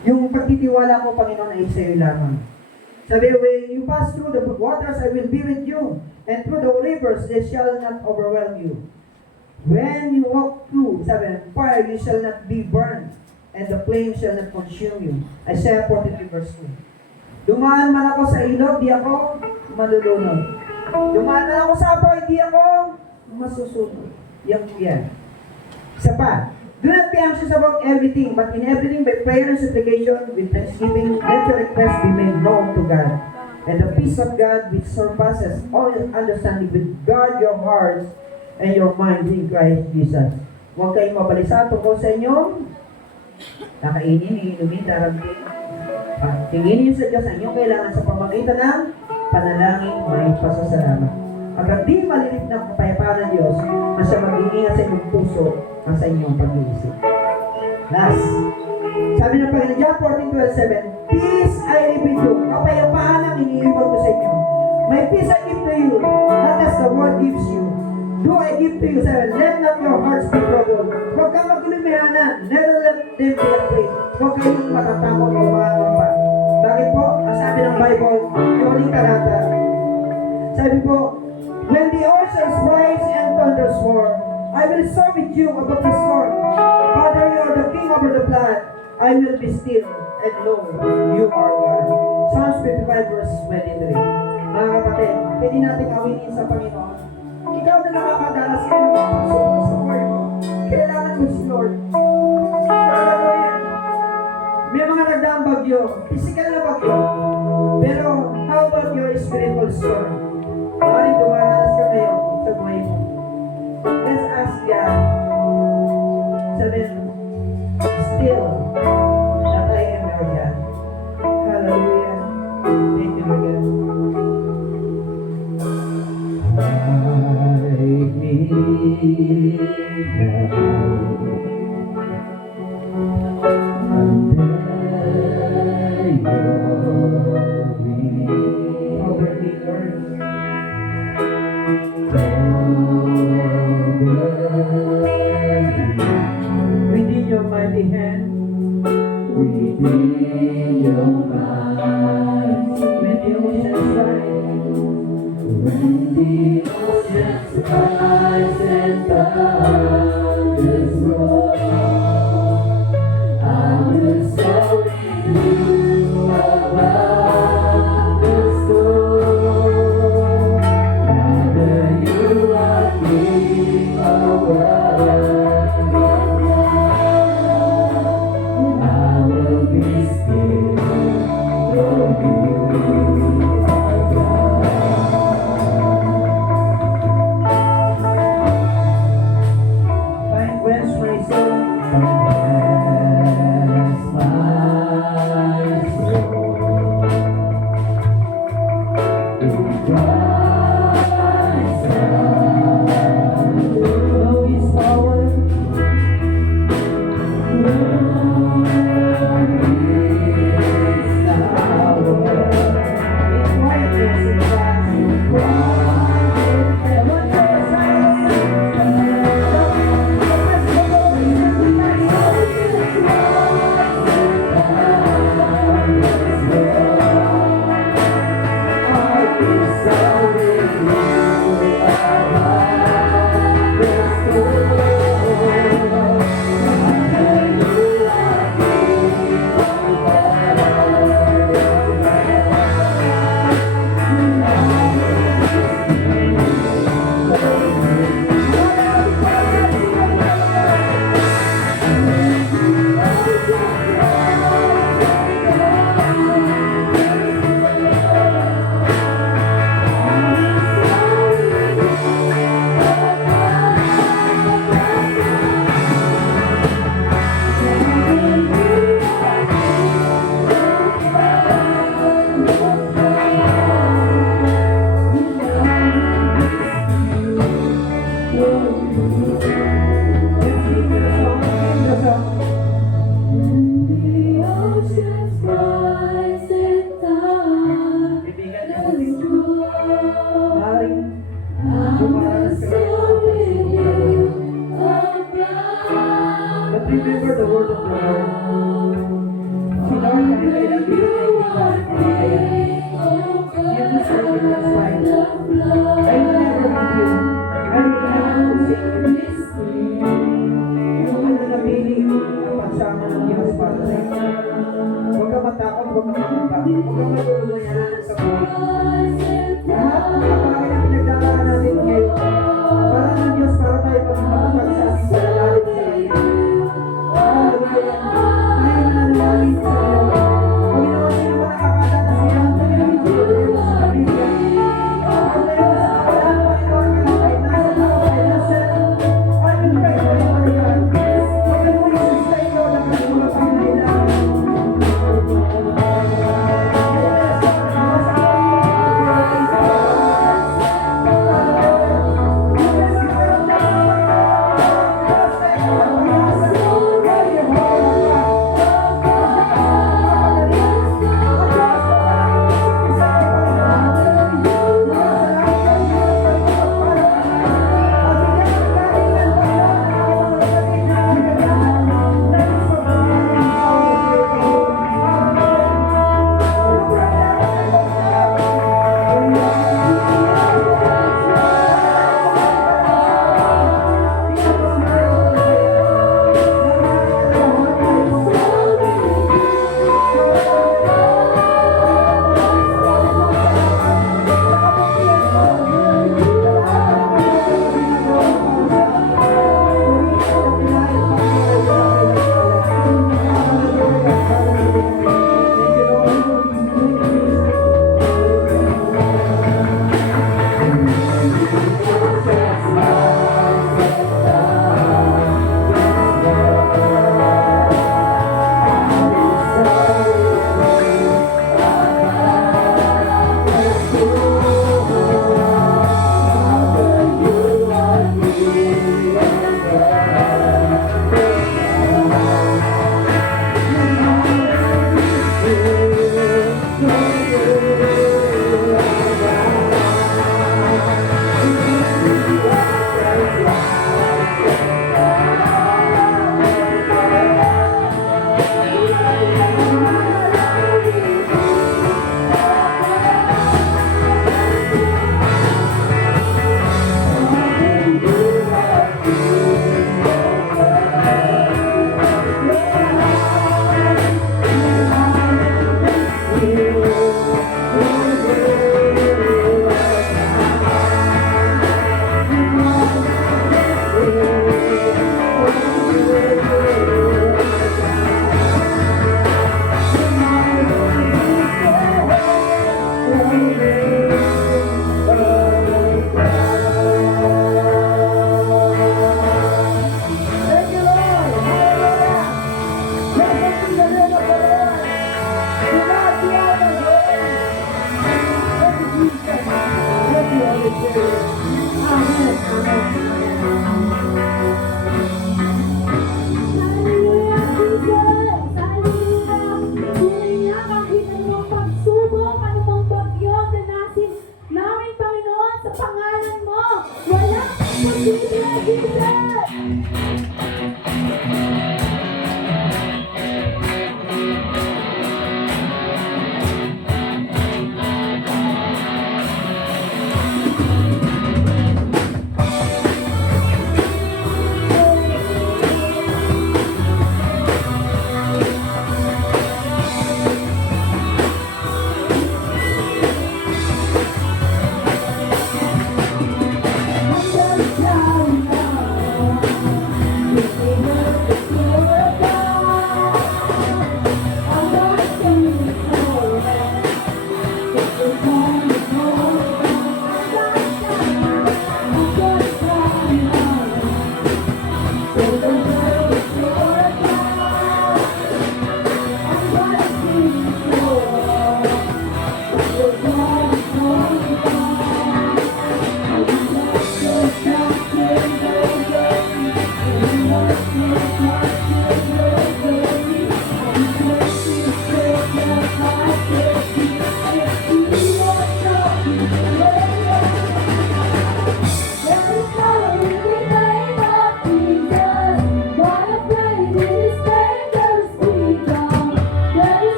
Yung pagtitiwala mo, Panginoon, ay sa'yo lamang. Sabi, when you pass through the waters, I will be with you. And through the rivers, they shall not overwhelm you. When you walk through, sabi, fire, you shall not be burned. And the flame shall not consume you. Isaiah 43 verse 2. Dumaan man ako sa ilog, di ako malulunod. Dumaan man ako sa apoy, di ako masusunod. Yan. Isa pa. Do not be anxious about everything, but in everything by prayer and supplication, with thanksgiving, let your requests be made known to God. And the peace of God, which surpasses all understanding, will guard your hearts and your minds in Christ Jesus. Huwag kayong mabalisa tungkol sa inyong kakainin, iinumin, darabin. Tingin niyo sa Diyos ang inyong kailangan sa pamamagitan ng panalangin, may pasasalamat. At ang di malilit na kapayapaan ng Diyos na siya mag-iingat sa inyong puso at sa inyong pag-iisip. Last. Sabi ng Panginoon, John 14:12-7, Peace I leave with you. Kapayapaan ang iniiwan ko sa inyo. My peace I give to you, not as the world gives you. Do I give to you, 7. Let not your hearts be troubled. Huwag kang maglumihanan. Never let them be afraid. Huwag kayong matatakot o makakapa. Bakit po? Ang sabi ng Bible, yung uling talata. Sabi po, when the oceans rise and thunders roar, I will soar with you above the storm. Father, you are the king over the flood. I will be still and know you are God. Psalms 55 verse 23. Mga kapatid, pwede natin awinin sa Panginoon. Ikaw na nakakadalas kayo ng pagsubok sa buhay mo. Kailangan mo si Lord. Hallelujah. May mga nagdaang bagyo, physical na bagyo. Pero how about your spiritual storm? Maraming dumahalas ka ngayon sa buhay mo. Let's ask God. Sabihin, still, that I am your God. Hallelujah. Thank you, Lord God. Within your mighty hand, within your mind, when the oceans rise, when the oceans rise and thunders roar, I will soar with you above the storm. Father, you are king over Huwag kang matulog yan sa Panginoon. Lahat ng mga bagay na pinagdaanan natin ngayon, para ng Diyos, para tayo magpapagpag sa ating pananalig sa Kanya. Hallelujah. Tayo mananalangin sa Kanya. Panginoon, sino ba nakakala na siya ang Panginoon sa Biblia? Ang tayo sa kapalan, Panginoon, na kahit nasa tao, kahit nasa I will pray for you, Lord God. Pagkakuha sa iyo na mga pangailangan.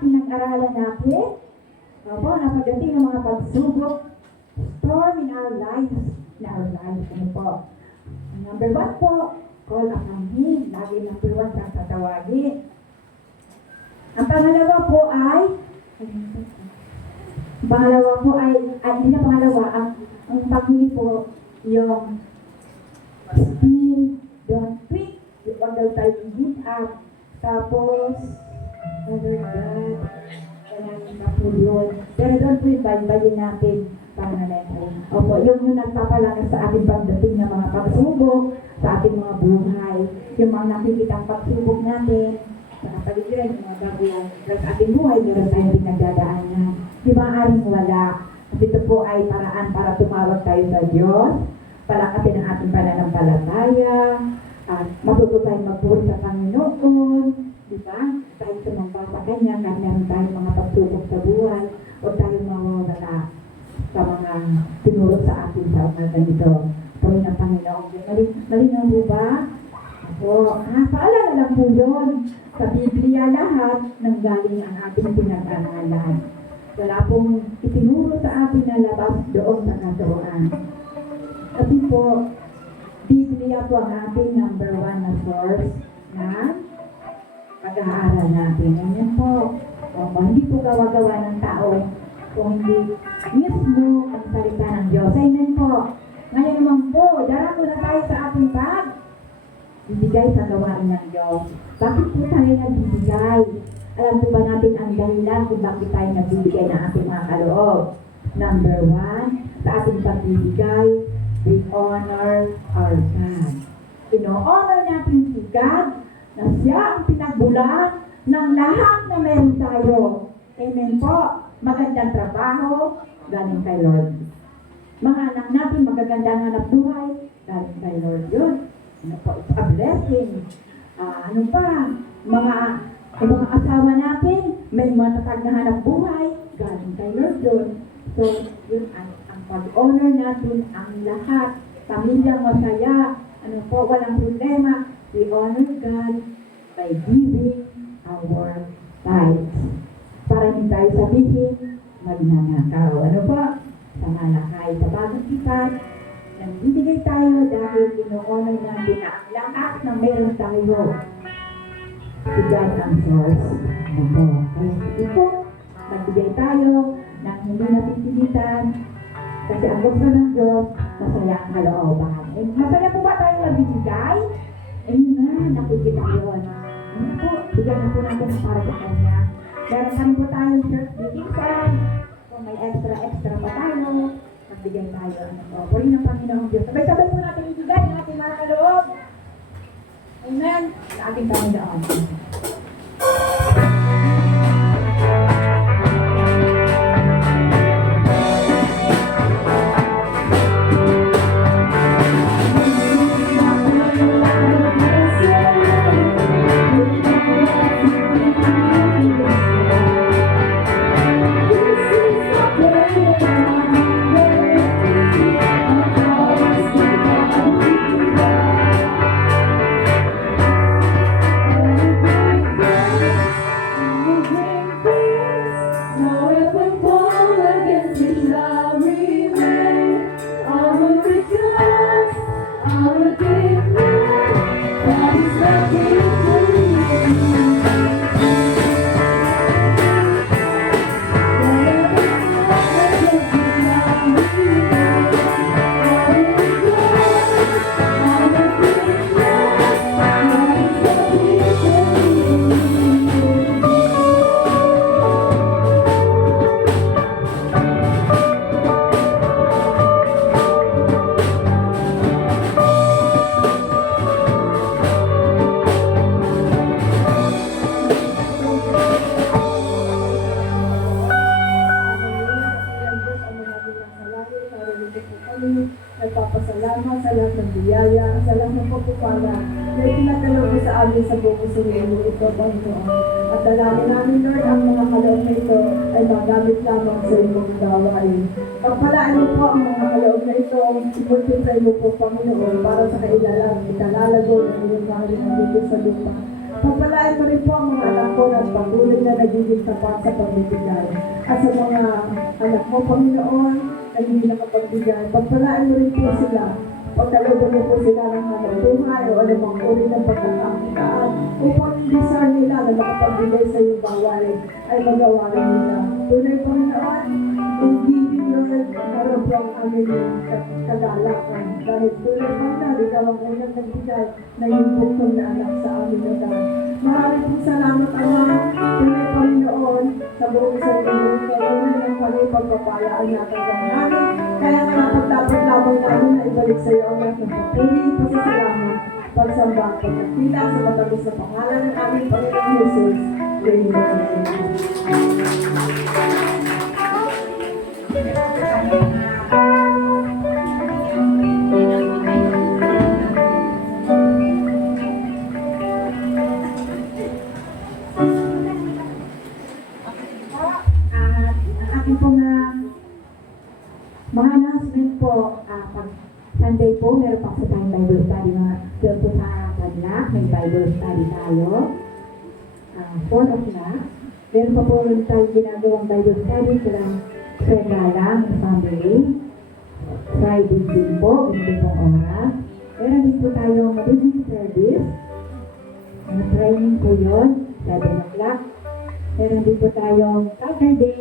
pinag-aralan natin. Opo, napagdating ang mga pagsubok, storm in our lives. Ano po? Number 1 po, call upon Him. Lagi number 1 kang tatawagin. Ang pangalawa po ay, ang paghuli po, yung still, don't quit. Huwag daw tayo give up. Tapos, other God, kailangan na po yun. Pero don't quit, bayin natin para na-letter. Opo, yung nagpapalaki sa ating pagdating ng mga pagsubok, sa ating mga buhay. Yung mga nakikitang pagsubok natin, sa kapaligiran, yung mga bagay sa ating buhay, meron tayong pinagdadaanan. Di maaaring wala. At ito po ay paraan para tumawag tayo sa Diyos, palakasin ang ating pananampalataya, at matuto tayong magpuri sa Panginoon, di ba? Tayo sumamba sa Kanya, kahit meron tayong mga pagsubok sa buhay, o tayong mawawala sa mga tinuro sa atin sa umaga nito. Puri ng Panginoon. Malinaw po ba? Ako, paalala lang po yun. Sa Biblia lahat nanggaling ang ating pinag-aralan. Wala pong itinuro sa atin na labas doon sa katuroan. Kasi po, Biblia po ang ating number 1 na source na pag-aaral natin. Ganyan po. Hindi po gawa-gawa ng tao kung hindi mismo ang salita ng Diyos. Amen po. Ngayon naman po, darako na tayo sa ating bibigay sa gawain ng Diyos. Bakit po tayo nagbibigay? Alam po ba natin ang dahilan kung bakit tayo nagbibigay ng ating mga kaloob? Number 1, sa ating pagbibigay, we honor our God. Ino-honor natin si God na siya ang pinagbulan ng lahat na meron tayo. Amen po. Magandang trabaho, galing kay Lord. Mga anak natin, magagandang hanap buhay, galing kay Lord yun. Ano po, it's a blessing. Ano pa, mga asawa natin, may matatag na hanap buhay, galing kay Lord yun. So, yun ang pag-honor natin ang lahat. Pamilyang masaya, ano po, walang problema. We honor God by giving our tithes. Para hindi tayo sabihin, magnanakaw. Ano po? Sa malakay, sa bagong tipan, nagbibigay tayo dahil ino-honor natin na ang lahat na meron tayo. Si God ang source. Ano po? Kaya hindi po, magbigay tayo ng hindi napipilitan kasi ang gusto ng Diyos, masaya ang kalooban. Eh, masaya po ba tayo nagbibigay? Eh, yun na, nakikita yun. Ano po? Bigyan na po natin para sa Kanya. Meron kami po tayong church meeting fund. Kung may extra pa tayo, magbigay tayo. Ano po? Puri ng Panginoong Diyos. Sabay-sabay po natin ibigay ang ating mga kaloob. Amen. Sa ating Panginoon. Nagpapasalamat sa lahat ng biyaya, sa lahat ng pagpupala na itinatalaw mo sa amin sa buong sumili ito, Panginoon. At dalangin namin, Lord, ang mga kaloob na ito ay magamit lamang sa iyong gawain. Pagpalaan mo po ang mga kaloob na ito, ipuntin sa iyo po, Panginoon, para sa ikalalago ng iyong kahalingan dito sa lupa. Pagpalaan mo rin po ang mga anak ko na patuloy na nagiging tapat sa pagbibigay. At sa mga anak mo, Panginoon, ay hindi nakapagbigay. Pagpalaan mo rin po sila. Pagkalubo mo po sila ng hanap buhay o alamang uri ng pagkakakitaan upang desire nila na nakapagbigay sa iyong gawain ay magawa rin nila. Tunay, Panginoon, hindi Lord, naroon po ang aming kagalakan. Dahil tunay, Panginoon, ikaw ang unang nagbigay na yung buktong na anak sa aming nagal. Maraming pong salamat, Ama. Tunay, Panginoon, sa buong sa iyong karoon ng pagpapalaan natin sa namin. Kaya nga napagdapat Panginoon namin na ibalik sa iyo ang lahat ng papuri, pasasalamat, pagsamba at pagkakita sa matamis na pangalan ng aming Panginoon Jesus. Amen. Akin po na mga announcement po, pag Sunday po, meron pa po tayong Bible study mga 12 po sa Padlak, may Bible study tayo. 4 o'clock. Meron pa po rin tayong ginagawang Bible study sa Paglalang family. Friday din po, ganito pong oras. Meron din po tayong mabibig service. Training po yun, 7 o'clock. Meron din po tayong Saturday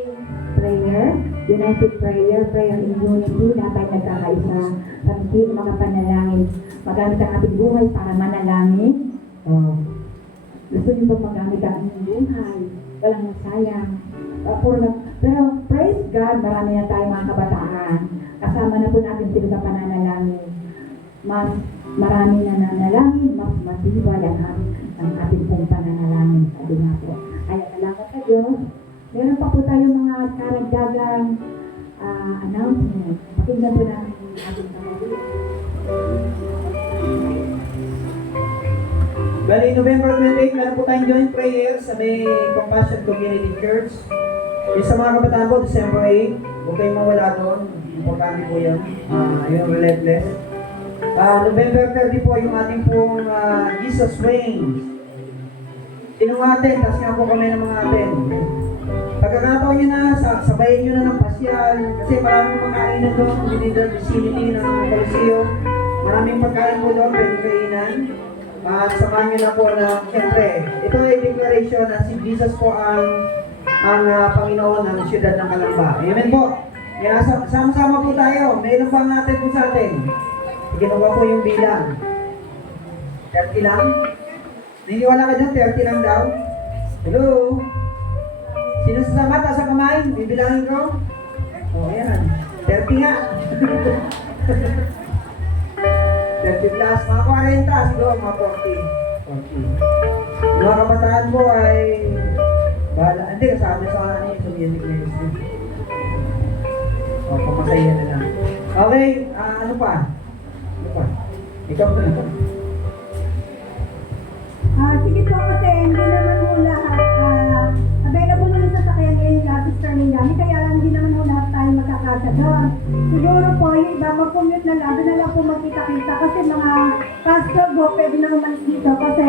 prayer, United Prayer, Prayer in Unity, na tayo nagkakaisa, pagkik, mga panalangin, magamit ang ating buhay para manalangin. Gusto niyo ba magamit ang inyong buhay? Walang nasayang. Pero praise God, marami na tayong mga kabataan. Kasama na po natin sila sa pananalangin. Mas marami na nanalangin, mas matibay ang ating pong pananalangin. Sabi nga po. Kaya salamat sa Diyos. Meron pa po tayong mga karagdagang announcement. Pakinggan po natin yung ating kamari. Bali, November 28, meron po tayong joint prayer sa may Compassion Community Church. Yung sa mga kabataan po, December 8, huwag kayong mawala doon. Importante po yun. Yung relentless. November 30 po yung ating pong Jesus Reigns. Sinong atin? Tapos nga po kami ng mga atin. Pagkakataon nyo na, sabayin nyo na ng pasyal. Kasi maraming makainan doon, within the vicinity ng Coliseum. Maraming pagkain po doon, pwede kainan. At samahan nyo na po na, siyempre, ito ay declaration na si Jesus po ang Panginoon ng siyudad ng Calamba. Amen po. Kaya sama-sama po tayo. May ilang pang natin po sa atin. Ginawa po yung bilang. 30 lang? Niniwala ka dyan, 30 lang daw? Hello? Sino sasama? Taas ang kamay? Bibilangin ko? Ayan. 30 nga. 30 plus. Mga 40. Siguro mga 40. Mga kabataan po ay hindi, kasama sa sa music ministry. Pamasaya na lang. Okay, ano pa? Ikaw po na. Sige po kasi hindi naman mo lahat available naman sa sakyan ngayon na Sister Ningani, kaya lang hindi naman mo lahat tayo magkakasya doon. Siguro po yung iba mag-commute na lang, doon na lang po magkita-kita kasi mga pastor po pwede na umalis dito kasi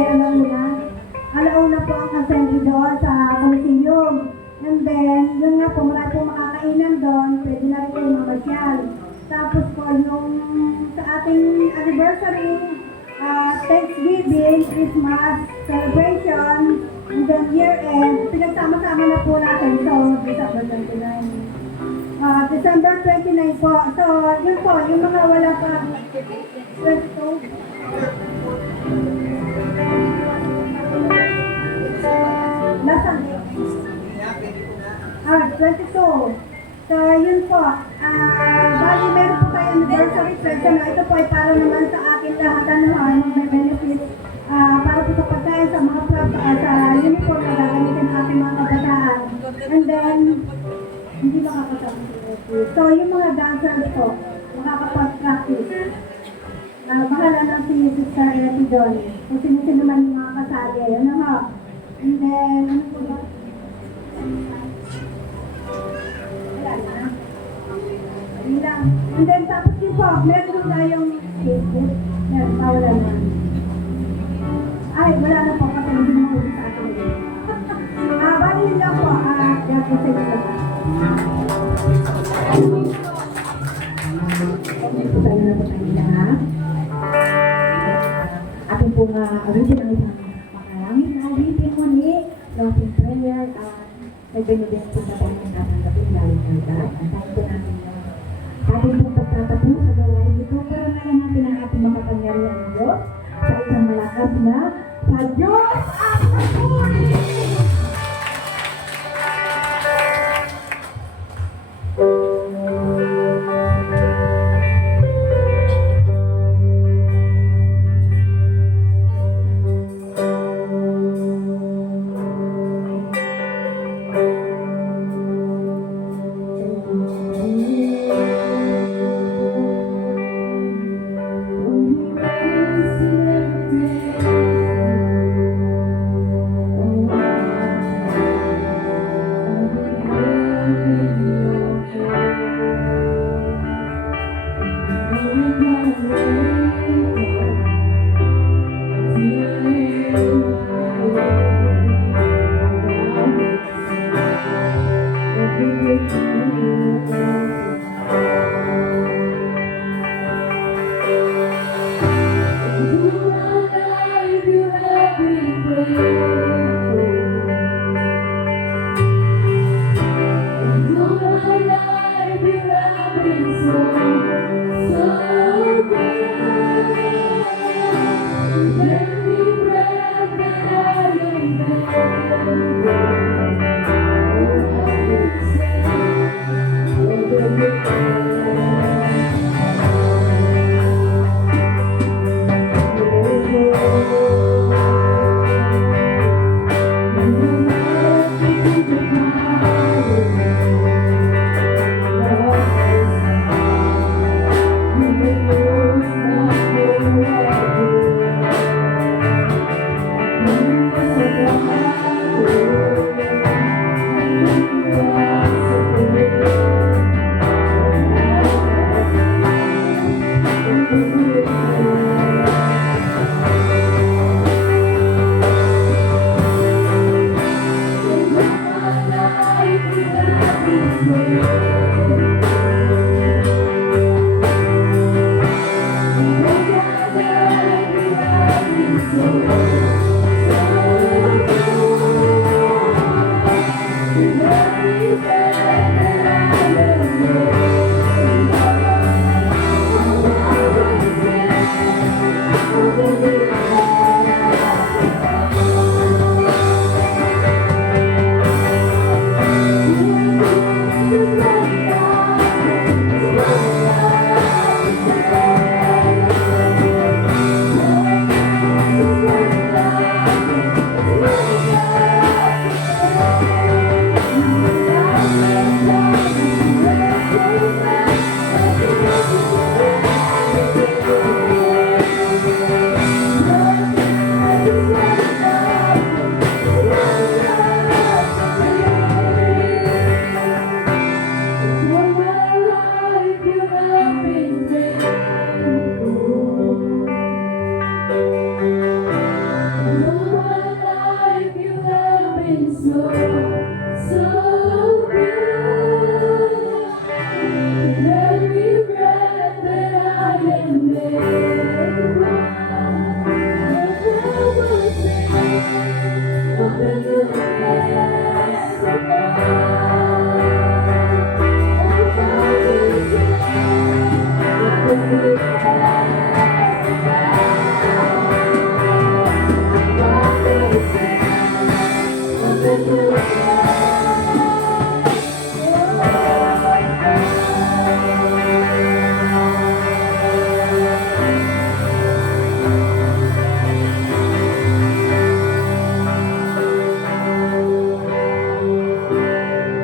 alauna po ang assembly doon sa Coliseum. And then, yun nga po, marami po makakainan doon, pwede na rin kayo mamasyal. Tapos po, yung sa ating anniversary, Thanksgiving, Christmas, celebration, and then year-end, pinagsama-sama na po natin. So, December 29. December 29 po. So, yun po, yung mga wala pa. Nasa? 22. So, yun po. Bali, meron po tayo anniversary session. Ito po ay para naman sa akin lahat may benefits. Para po sa pagkain sa mga sa uniform na gagamitin ng ating mga kabataan. And then, hindi makakasama si Leslie. So, yung mga dancers po, makakapag-practice. Bahala na si Sister Letty doon. Kung sino-sino man yung mga kasali. Ano ho? And then, ano po ba? Wala na. Lang. And then, tapos yun po, meron tayong Facebook. Meron, wala na. Ay, wala na po kasi hindi mo ulit sa akin. Bali yun lang po. God bless you. Ito tayo na po tayo lahat. Ating pong awitin ang isang makarangin na awitin mo ni Lord's Prayer. May binibigyan po na tayo ng tatanggapin galing ng God. Ang tayo po natin yung ating pong pagtatapos sa gawain ito. Pero naman natin ang ating makapangyarihan ng Diyos sa isang malakas na sa Diyos ang papuri!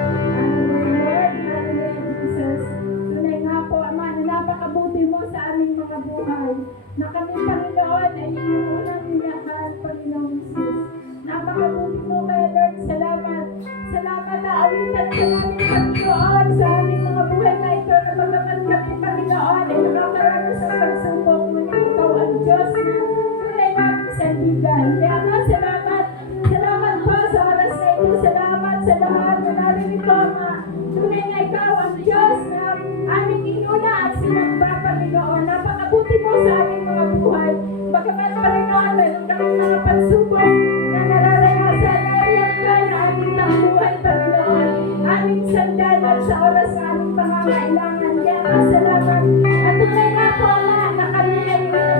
Lord, hallelujah, Jesus. Tunay nga po, Ama, na napakabuti mo sa aming mga buhay. Na kami, Panginoon, ay iyong unang minahal, Panginoon Jesus. Napakabuti mo kaya, Lord, salamat. Salamat na awitan ka namin, Panginoon, sa aming mga buhay na ito, na bagaman kami, Panginoon, ay nakakaranas sa pagsubok. Ngunit ikaw ang Diyos na tunay namin sandigan. Kaya nga, salamat. Salamat po sa oras na ito. Salamat sa lahat na narinig ko, Ama. Tunay na ikaw ang Diyos na aming inuna at sinagba, Panginoon. Napakabuti mo sa aming mga buhay. Bagaman, Panginoon, mayroon kaming mga pagsubok na nararanasan. Naiyak ka na aming buhay, Panginoon. Aming sandalan sa oras na aming pangangailangan. Kaya nga, salamat. At tunay nga po, Ama, na kami ay iyong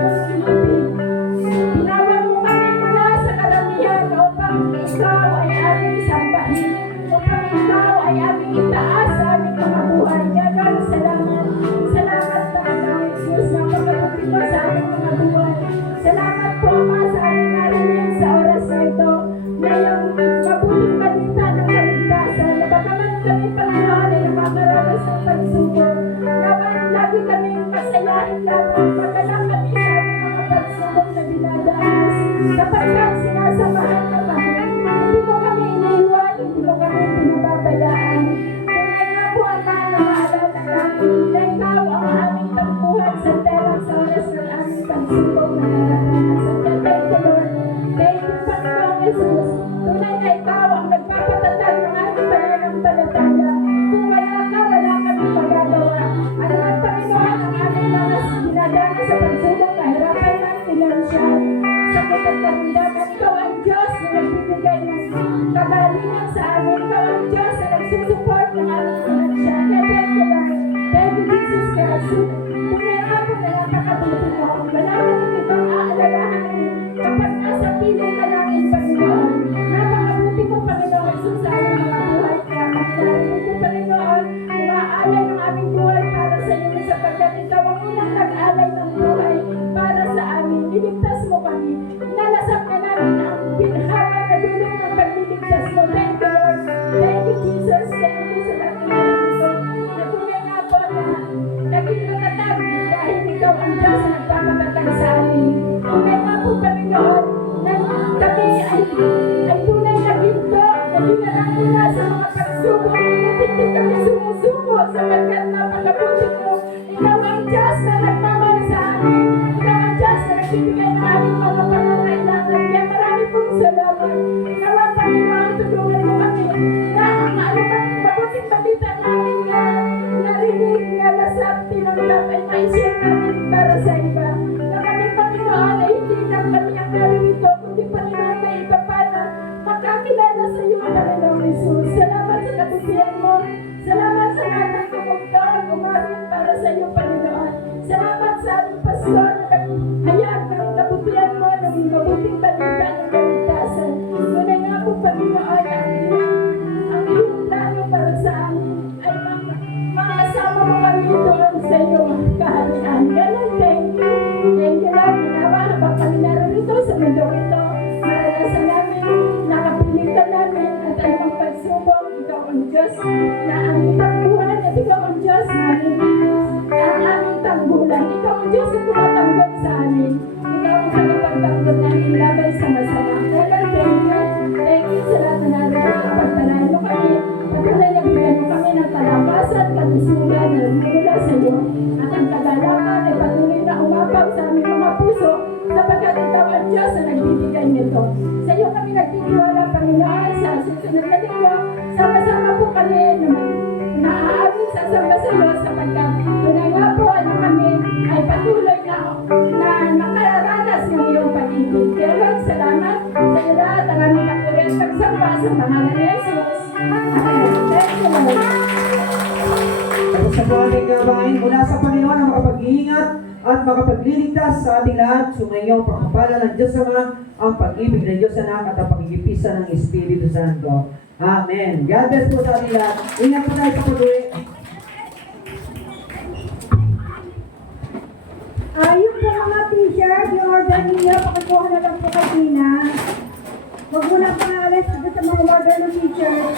Tinawag mo kami mula sa karamihan upang ikaw ay aming sambahin, upang ikaw ay aming itaas sa aming mga buhay. Kaya salamat. Salamat, Panginoon Jesus, na pagkabuti mo sa aming mga buhay. Salamat po, Ama, sa aming narinig sa oras na ito, na yung mabuting balita ng kaligtasan, na bagaman kami, Panginoon, ay nakakaranas ng pagsubok, na lagi kami masayahin lamang, pagkalang kami sa aming mga pagsubok na dinadanas, sapagkat sinasamahan ka pa. Hindi mo kami iniiwan, hindi mo kami pinababayaan. Tunay nga po, Ama, na maalala namin na ikaw ang aming tampuhan sa dalang sa oras ng aming pagsubok na nararanasan. Kaya thank you, Lord. Thank you, Panginoon Jesus. Tunay na ikaw ang nagpapatatag ng aming pananampalataya. Kung wala ka, wala kami magagawa. Ano man, Panginoon, ang aming mga dinadana sa pagsubok, kahirapan man, pinansyal, sakit at karamdaman. Ikaw ang Diyos Tunay nga po na napakabuti mo. Wala ka rin ibang aalalahanin kapag nasa piling ka namin, Panginoon. Napakabuti mo, Panginoon, sa aming mga buhay. Kaya pagkakaroon ko, Panginoon, umaalay ng aming buhay para sa iyo sapagkat ikaw ang unang nag-alay ng buhay para sa amin. Niligtas mo kami. Nalasap na namin ang pinhawa na dulong ng pagliligtas mo. Thank you, Lord. Thank you, Jesus. Thank you sa lahat ng mga Diyos. Natunay nga po na naging matatag dahil ikaw ang Diyos na nagpapakatag sa amin. Tunay nga po, Panginoon, na kami ay tunay na ginto na dinarang mula sa mga pagsubok. Hindi kami sumusuko sapagkat napakabuti mo. Ikaw ang Diyos na nagmamahal sa amin. Ikaw ang Diyos na nagbibigay ng aming mga pangangailangan. Kaya marami pong salamat. Ikaw ang Panginoon, tulungan mo kami na ang anumang mabuting balita namin na narinig, nalasap, tinanggap ay maisip namin para sa iba. Na kami, Panginoon, ay hindi lang kami ang naririto, kundi Panginoon na iba pa na makakilala sa iyo, Panginoon Jesus. Salamat sa kabutihan mo. Salamat sa natin kumugtong, umawit para sa iyo, Panginoon. Salamat sa aming pastor na naghayag ng kabutihan mo ng mabuting balita ng kaligtasan. Ngunit nga po, Panginoon, ang iyong plano para sa amin ay makasama mo kami doon sa iyong kaharian. Ganun, thank you. Thank you, Lord. Nawa habang kami narito sa mundo ito, maranasan namin, nakapilitan namin at anumang pagsubok, ikaw ang Diyos na aming takbuhan at ikaw ang Diyos na ang aming tanggulan. Ikaw ang Diyos na tumatanggol sa amin. Ikaw ang tagapagtanggol namin laban sa masama. Kaya thank you. Thank you sa lahat na narito. Pagpalain mo kami. Patuloy na bigyan mo kami ng kalakasan, kalusugan na mula sa iyo. At ang kagalakan ay patuloy na umapaw sa aming mga puso sapagkat ikaw ang Diyos na nagbibigay nito. Sa iyo kami nagtitiwala, Panginoon, sa susunod na linggo. Sama-sama po kami na aabot sa samba sa iyo sapagkat tunay nga po ano kami ay patuloy na nakararanas ng iyong pag-ibig. Kaya Lord, salamat sa iyo lahat ang aming nakuri at pagsamba sa pangalan ni Jesus. Amen. Thank you, Lord. Tapos sa po ating gawain mula sa Panginoon ang makapag-iingat at makapagliligtas sa ating lahat. Sumainyong pagpapala ng Diyos Ama, ang pag-ibig ng Diyos Anak at ang pagigipisa ng Espiritu Santo. Amen. God bless po sa ating lahat. Ingat po tayo patuloy. Yung po mga t-shirt, yung order ninyo, pakikuha na lang po kay Tina. Huwag mo na pangalis dito sa mga order ng t-shirt.